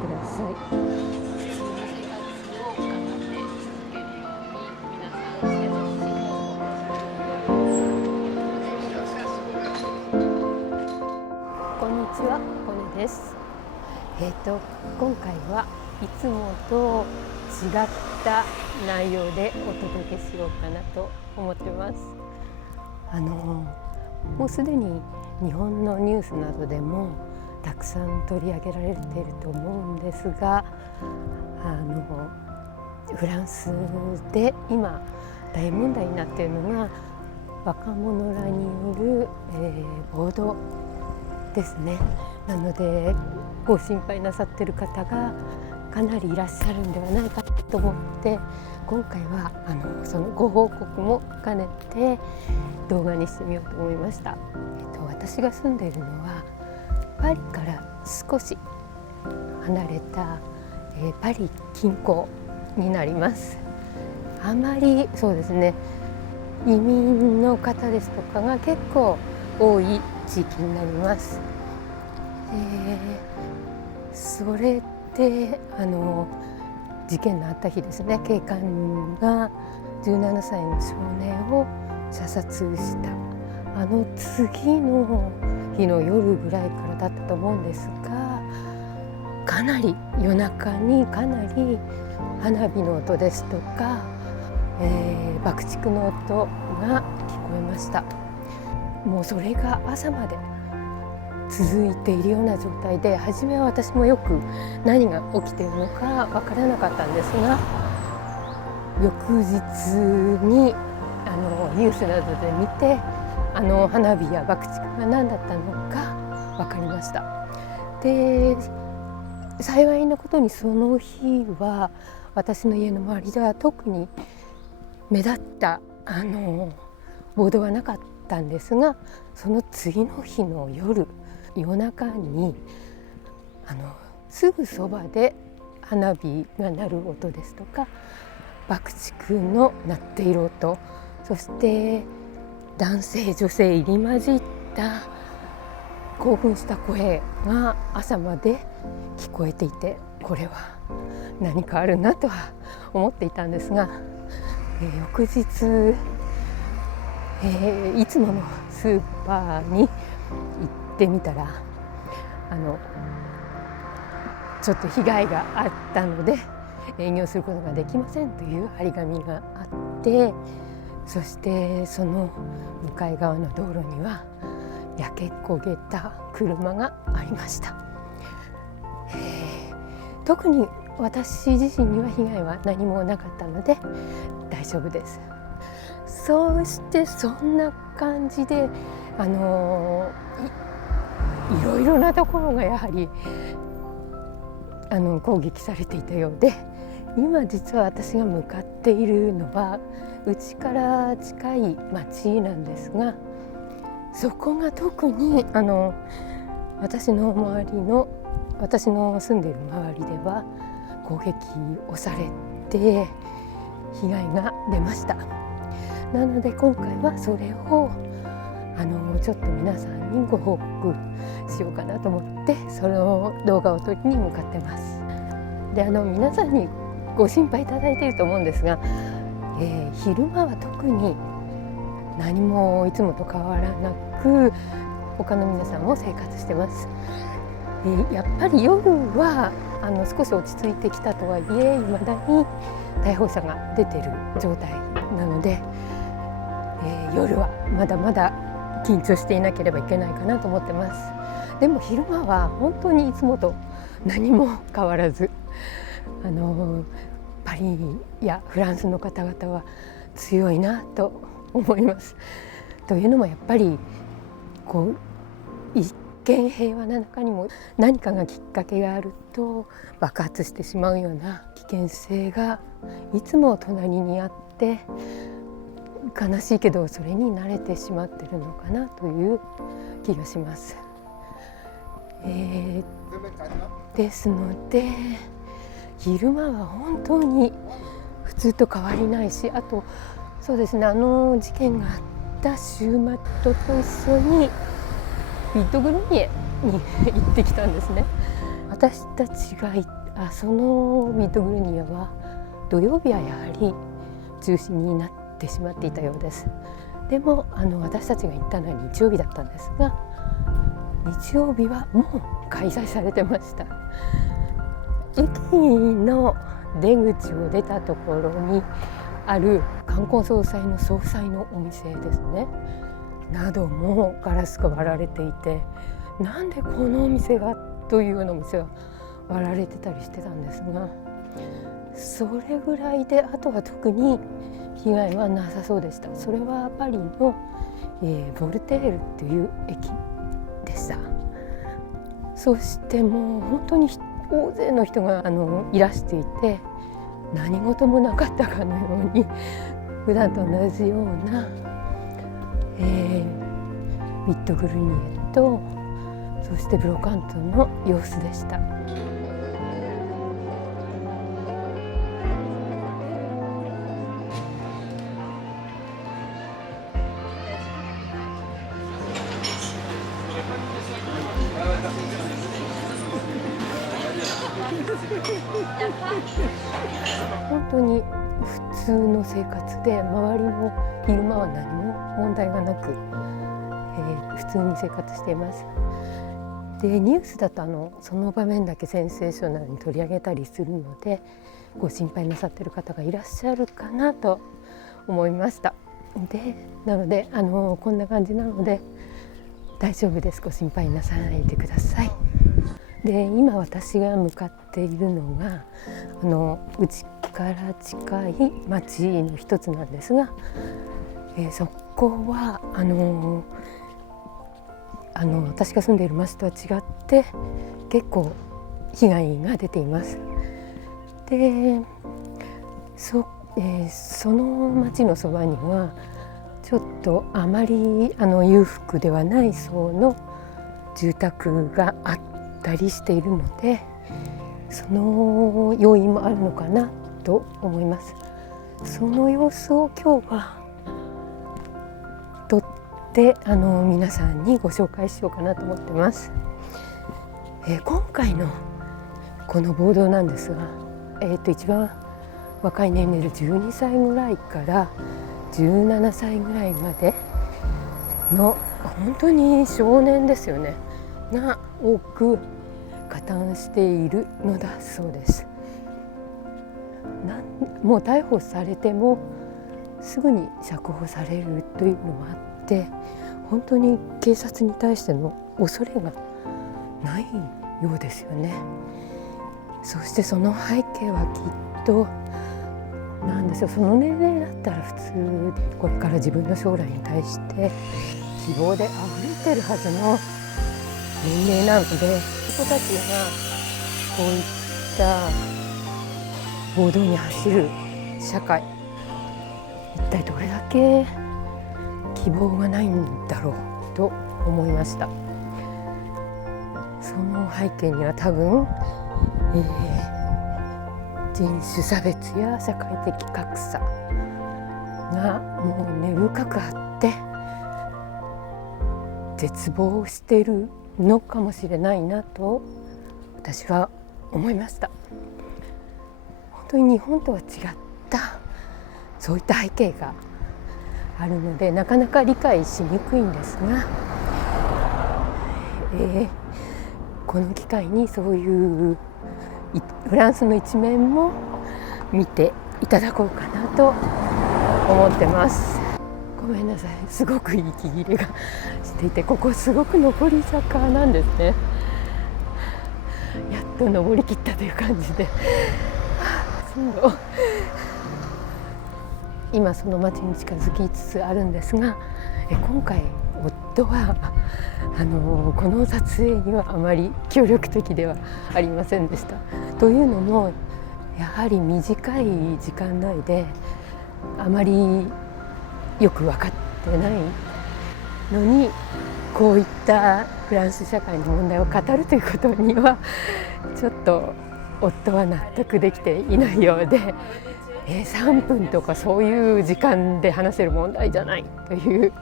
ください。こんにちは、コネです。今回はいつもと違った内容でお届けしようかなと思ってます。もうすでに日本のニュースなどでもたくさん取り上げられていると思うんですが、フランスで今大問題になっているのが若者らによる、暴動ですね。なのでご心配なさっている方がかなりいらっしゃるんではないかと思って、今回はそのご報告も兼ねて動画にしてみようと思いました。私が住んでいるのはパリから少し離れた、パリ近郊になります。あまりそうですね、移民の方ですとかが結構多い地域になります。それで事件のあった日ですね、警官が17歳の少年を射殺した次の日の夜ぐらいからだったと思うんですが、かなり夜中にかなり花火の音ですとか、爆竹の音が聞こえました。もうそれが朝まで続いているような状態で、初めは私もよく何が起きているのかわからなかったんですが、翌日にニュースなどで見て花火や爆竹が何だったのか分かりました。で、幸いなことにその日は私の家の周りでは特に目立った暴動はなかったんですが、その次の日の夜中にすぐそばで花火が鳴る音ですとか爆竹の鳴っている音、そして男性女性入り混じった興奮した声が朝まで聞こえていて、これは何かあるなとは思っていたんですが、翌日、いつものスーパーに行ってみたらちょっと被害があったので営業することができませんという張り紙があって、そしてその向かい側の道路には焼け焦げた車がありました。特に私自身には被害は何もなかったので大丈夫です。そしてそんな感じでいろいろなところがやはり攻撃されていたようで、今実は私が向かっているのはうちから近い町なんですが、そこが特に私の住んでいる周りでは攻撃をされて被害が出ました。なので今回はそれをちょっと皆さんにご報告しようかなと思ってその動画を撮りに向かってます。で、皆さんにご心配いただいていると思うんですが、昼間は特に何もいつもと変わらなく他の皆さんも生活してます。やっぱり夜は少し落ち着いてきたとはいえ未だに逮捕者が出ている状態なので、夜はまだまだ緊張していなければいけないかなと思ってます。でも昼間は本当にいつもと何も変わらずパリやフランスの方々は強いなと思います。というのもやっぱり一見平和な中にも何かがきっかけがあると爆発してしまうような危険性がいつも隣にあって、悲しいけどそれに慣れてしまっているのかなという気がします。ですので昼間は本当に普通と変わりないし、あとそうですね、事件があった週末と一緒にビットグルミエに行ってきたんですね。私たちがそのビットグルニアは土曜日はやはり中止になってしまっていたようです。でも私たちが行ったのは日曜日だったんですが、日曜日はもう開催されてました。駅の出口を出たところにある冠婚葬祭の総裁のお店ですねなどもガラスが割られていて、なんでこのお店がというようなお店が割られてたりしてたんですが、それぐらいであとは特に被害はなさそうでした。それはパリの、ボルテールという駅でした。そしてもう本当に大勢の人がいらしていて、何事もなかったかのように普段と同じような、ビットグルニエとそしてブロカントの様子でした。本当に普通の生活で、周りも昼間は何も問題がなく、普通に生活しています。でニュースだとその場面だけセンセーショナルに取り上げたりするので、ご心配なさっている方がいらっしゃるかなと思いました。なのでこんな感じなので大丈夫です。ご心配なさらないでください。で今私が向かっているのがうちから近い町の一つなんですが、そこは私が住んでいる町とは違って結構被害が出ています。でその町のそばにはちょっとあまり裕福ではない層の住宅があったりしているので、その要因もあるのかなと思います。その様子を今日は撮って皆さんにご紹介しようかなと思ってます。今回のこの暴動なんですが、一番若い年齢で12歳ぐらいから17歳ぐらいまでの本当に少年ですよねが多く加担しているのだそうです。もう逮捕されてもすぐに釈放されるというのもあって、本当に警察に対しての恐れがないようですよね。そしてその背景はきっとなんでしょう、その年齢だったら普通これから自分の将来に対して希望で溢れてるはずの年齢なので、人たちがこういった暴動に走る社会、一体どれだけ希望がないんだろうと思いました。その背景には多分、人種差別や社会的格差がもう根深くあって絶望しているのかもしれないなと私は思いました。本当に日本とは違ったそういった背景があるのでなかなか理解しにくいんですが、この機会にそういうフランスの一面も見ていただこうかなと思ってます。ごめんなさい、すごく息切れがしていて、ここすごく上り坂なんですね。やっと登りきったという感じで今その町に近づきつつあるんですが、今回夫はこの撮影にはあまり協力的ではありませんでした。というのもやはり短い時間内であまりよく分かってないのにこういったフランス社会の問題を語るということにはちょっと夫は納得できていないようで、3分とかそういう時間で話せる問題じゃないという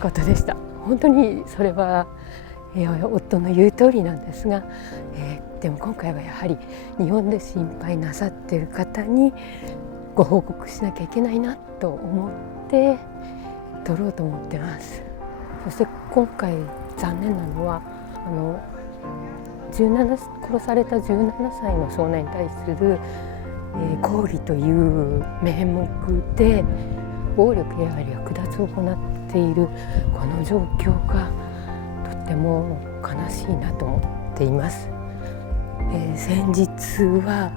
ことでした。本当にそれは、夫の言う通りなんですが、でも今回はやはり日本で心配なさっている方にご報告しなきゃいけないなと思って撮ろうと思ってます。そして今回残念なのは殺された17歳の少年に対する、抗議という名目で暴力や略奪を行っているこの状況がとっても悲しいなと思っています。先日は、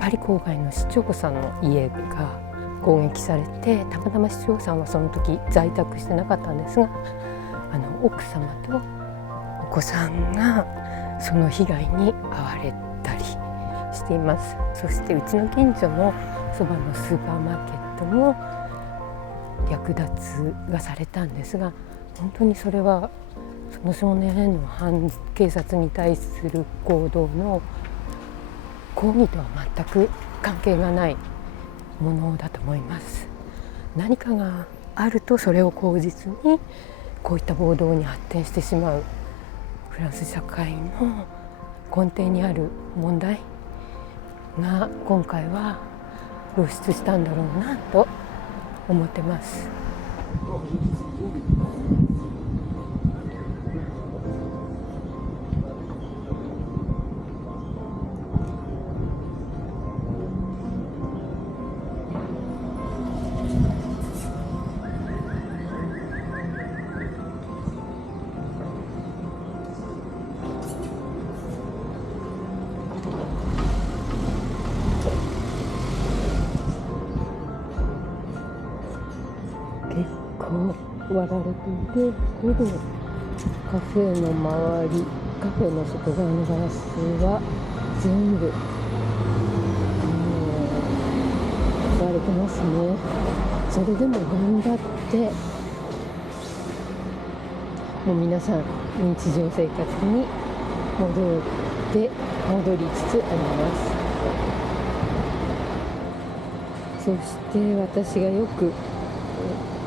パリ郊外の市長さんの家が攻撃されて、たまたま市長さんはその時在宅してなかったんですが、奥様とお子さんがその被害に遭われたりしています。そしてうちの近所のそばのスーパーマーケットも略奪がされたんですが、本当にそれはその少年への警察に対する行動の抗議とは全く関係がないものだと思います。何かがあるとそれを口実にこういった暴動に発展してしまうフランス社会の根底にある問題が今回は露出したんだろうなと思ってます。結構割られていて、これでもカフェの周り、カフェの外側のガラスは全部割れてますね。それでも頑張ってもう皆さん日常生活に戻りつつあります。そして私がよく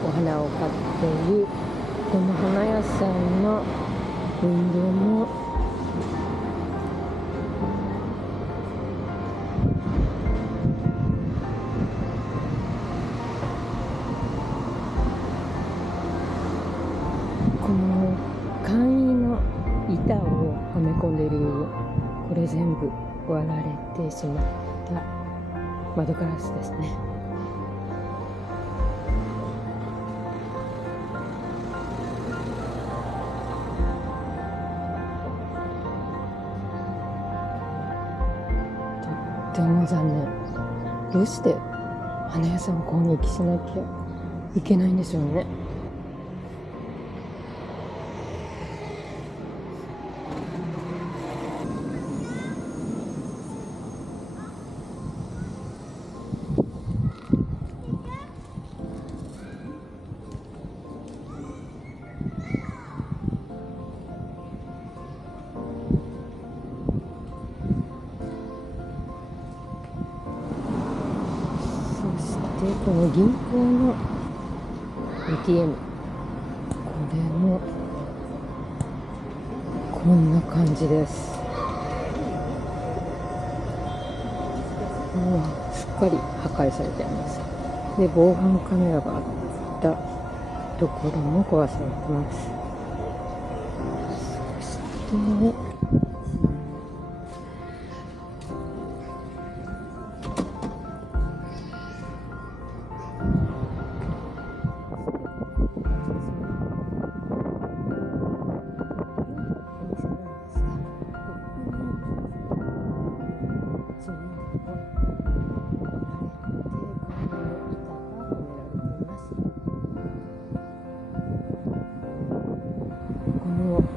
お花を買っているこの花屋さんのウィンドウもこの簡易の板をはめ込んでいる部分、これ全部割られてしまった窓ガラスですね。とっても残念。どうして花屋さんを攻撃しなきゃいけないんでしょうね。この銀行の ATM、 これもこんな感じです。もうすっかり破壊されています。で、防犯カメラがあったところも壊されてます。そして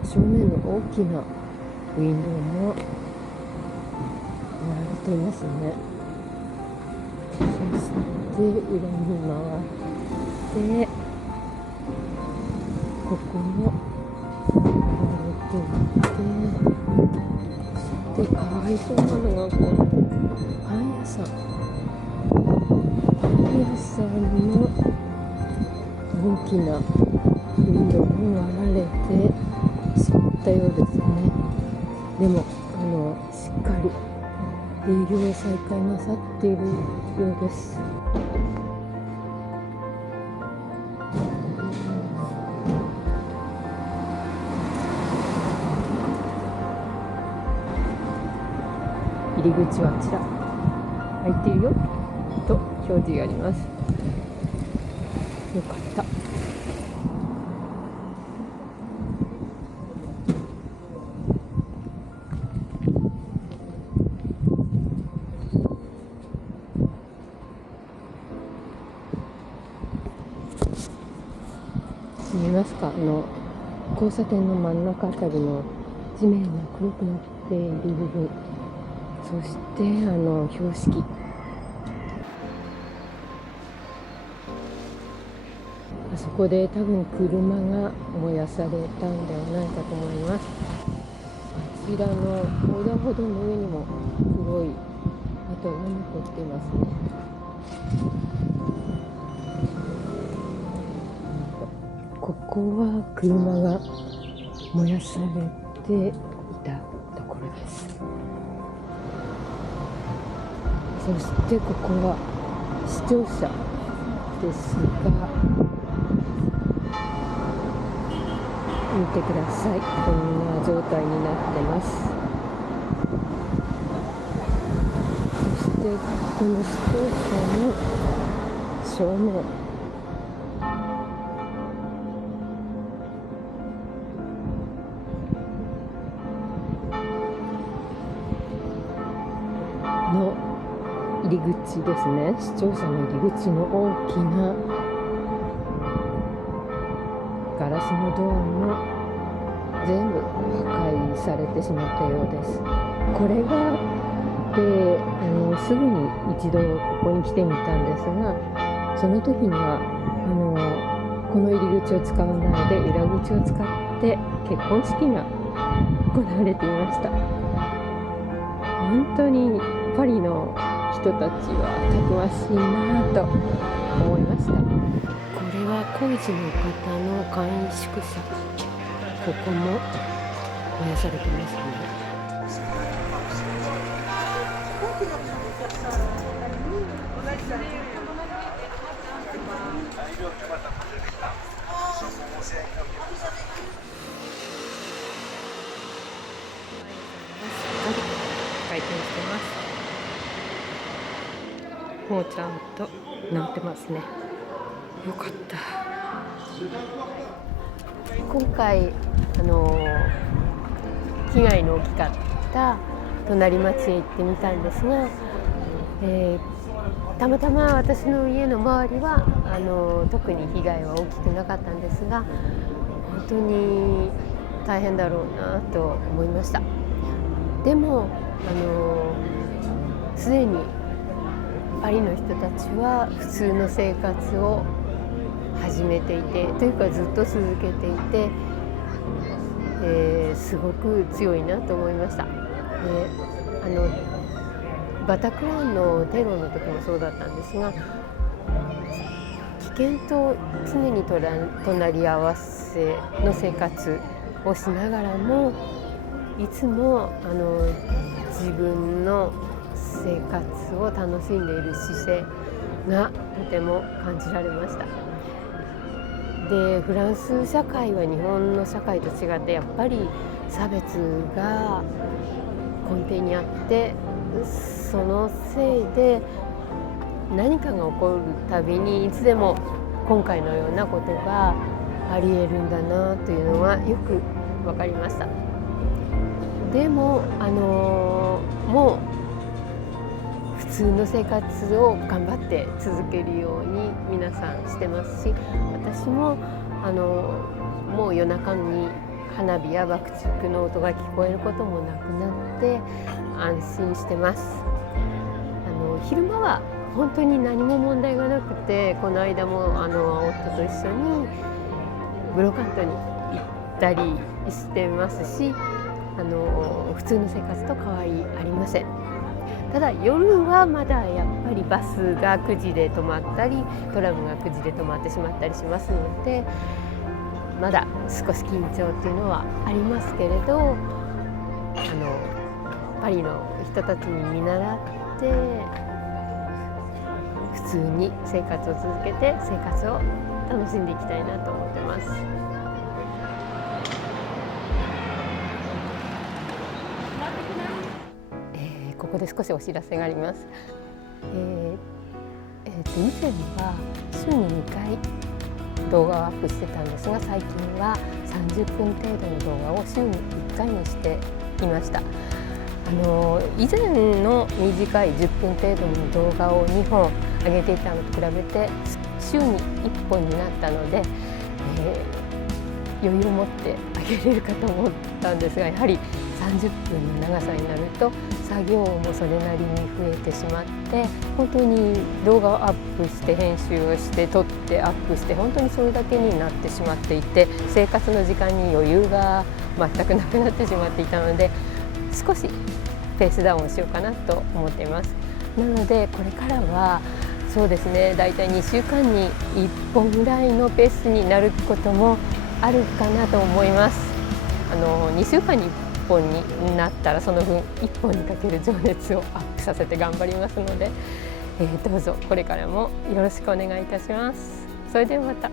正面の大きなウィンドウも割られていますね。そして裏に回ってここも割られていて、そしてかわいそうなのがこのパン屋さんの大きな運動になられてしまったようですね。でもしっかり営業を再開なさっているようです。入り口はあちら、開いているよと表示があります。よかった。見えますか、交差点の真ん中あたりの地面が黒くなっている部分、そして標識、あそこで多分車が燃やされたんではないかと思います。あちらの横断歩道の上にも黒い跡が残っていますね。ここは車が燃やされていたところです。そしてここは視聴者ですが、見てください。こんな状態になってます。そしてこの視聴者の正面、の入り口ですね。視聴者の入り口の大きなガラスのドアも全部破壊されてしまったようです。これがすぐに一度ここに来てみたんですが、その時にはこの入り口を使わないで裏口を使って結婚式が行われていました。本当にパリの人たちはたくましいなと思いました。これは工事の方の簡易宿舎、ここも燃やされてますね。回転してます。もうちゃんとなってますね。よかった。今回被害の大きかった隣町へ行ってみたんですが、たまたま私の家の周りは特に被害は大きくなかったんですが、本当に大変だろうなと思いました。でもすでにパリの人たちは普通の生活を始めていて、というかずっと続けていて、すごく強いなと思いました。バタクランのテロの時もそうだったんですが、危険と常に隣り合わせの生活をしながらも、いつも自分の生活を楽しんでいる姿勢がとても感じられました。で、フランス社会は日本の社会と違ってやっぱり差別が根底にあって、そのせいで何かが起こるたびにいつでも今回のようなことがありえるんだなというのはよく分かりました。でももう普通の生活を頑張って続けるように皆さんしてますし、私ももう夜中に花火や爆竹の音が聞こえることもなくなって安心してます。昼間は本当に何も問題がなくて、この間も夫と一緒にブロカントに行ったりしてますし、普通の生活と変わりありません。ただ夜はまだやっぱりバスが9時で止まったりトラムが9時で止まってしまったりしますので、まだ少し緊張っていうのはありますけれど、パリの人たちに見習って普通に生活を続けて生活を楽しんでいきたいなと思ってます。ここで少しお知らせがあります。以前は週に2回動画をアップしてたんですが、最近は30分程度の動画を週に1回にしていました。以前の短い10分程度の動画を2本上げていたのと比べて週に1本になったので、余裕を持って上げれるかと思ったんですが、やはり30分の長さになると作業もそれなりに増えてしまって、本当に動画をアップして編集をして撮ってアップして本当にそれだけになってしまっていて、生活の時間に余裕が全くなくなってしまっていたので、少しペースダウンをしようかなと思っています。なのでこれからはそうですね、だいたい2週間に1本ぐらいのペースになることもあるかなと思います。2週間に1本になったらその分1本にかける情熱をアップさせて頑張りますので、どうぞこれからもよろしくお願いいたします。それではまた。